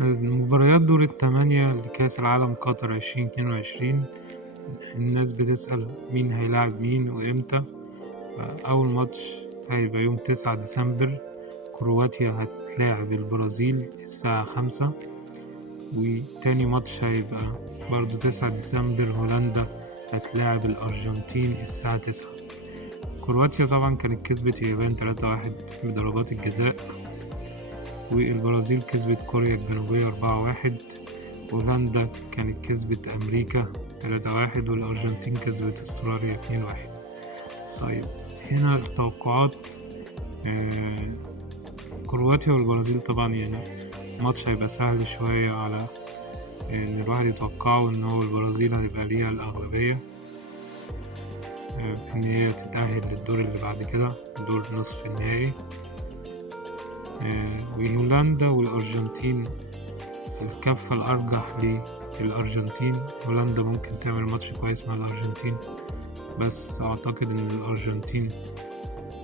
مباريات دور التمانية لكأس العالم قطر 2022. الناس بتسأل مين هيلاعب مين وإمتى. أول ماتش هيبقى يوم 9 ديسمبر، كرواتيا هتلاعب البرازيل الساعة 5. وتاني ماتش هيبقى برضه 9 ديسمبر، هولندا هتلاعب الأرجنتين الساعة 9. كرواتيا طبعا كانت كسبت اليابان 3-1 بضربات الجزاء، والبرازيل كسبت كوريا الجنوبية 4-1. هولندا كانت كسبت أمريكا 3-1، والأرجنتين كسبت أستراليا 2-1. طيب هنا التوقعات. كرواتيا والبرازيل طبعا يعني ماتش هيبقى سهل شوية على إن الواحد يتوقعه إن هو البرازيل هيبقى ليها الأغلبية إن هي تتأهل للدور اللي بعد كده، دور نصف النهائي. وهولندا والأرجنتين الكفة الأرجح للأرجنتين. هولندا ممكن تعمل ماتش كويس مع الأرجنتين، بس أعتقد إن الأرجنتين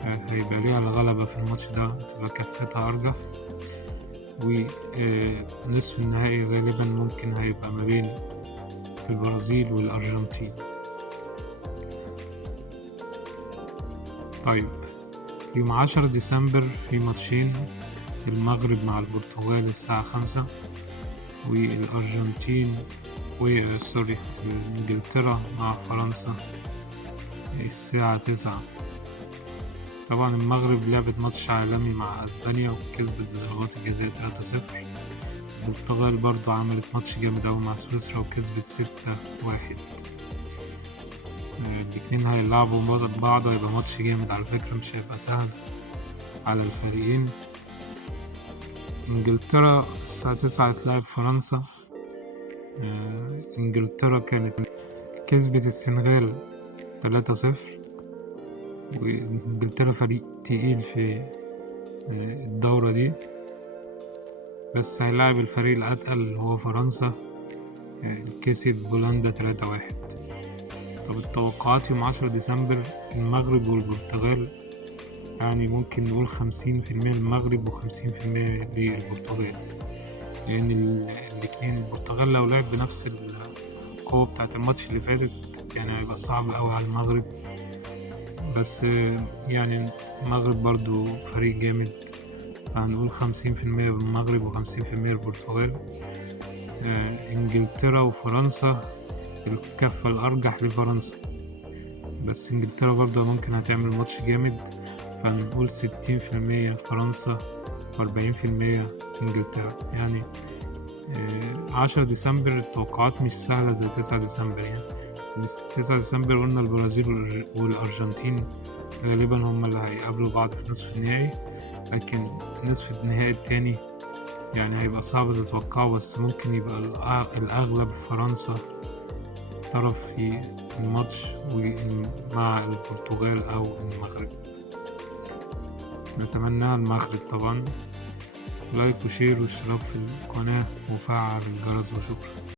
هيبقى ليها الغلبة في الماتش ده، تبقى كفتها أرجح. ونصف النهائي غالبا ممكن هيبقى ما بين البرازيل والأرجنتين. طيب يوم 10 ديسمبر في ماتشين، المغرب مع البرتغال الساعة 5، والأرجنتين إنجلترا مع فرنسا الساعة 9. طبعا المغرب لعبت ماتش عالمي مع أسبانيا وكسبت بضربات الجزاء 3-0. البرتغال برضو عملت ماتش جامد أوي مع سويسرا وكسبت 6-1. الاتنين هيلعبوا بعض، هيبقى ماتش جامد على فكرة، مش هيبقى سهل على الفريقين. انجلترا الساعة 9 هتلاعب فرنسا. انجلترا كانت كسبت السنغال 3-0، وانجلترا فريق تقيل في الدورة دي، بس هيلاعب الفريق الأتقل اللي هو فرنسا، كسب بولندا 3-1. طب التوقعات يوم 10 ديسمبر، المغرب والبرتغال، يعني ممكن نقول 50% المغرب و50% للبرتغال، لأن الاتنين البرتغال لو لعب بنفس القوة بتاعت الماتش اللي فاتت يعني هيبقى صعب أوي على المغرب. بس يعني المغرب برضو فريق جامد، هنقول 50% بالمغرب و50% البرتغال. انجلترا وفرنسا الكفة الأرجح لفرنسا، بس انجلترا برضو ممكن هتعمل ماتش جامد، فنقول 60% فرنسا و40% انجلترا. يعني 10 ديسمبر التوقعات مش سهلة زي 9 ديسمبر. يعني 9 ديسمبر قلنا البرازيل والأرجنتين غالبا هما اللي هيقابلوا بعض في نصف النهائي، لكن نصف النهائي التاني يعني هيبقى صعب تتوقعه، بس ممكن يبقى الأغلب فرنسا طرف في الماتش مع البرتغال أو المغرب. نتمنى المغرب طبعا. لايك وشير واشتراك في القناة وفعل الجرس، وشكرا.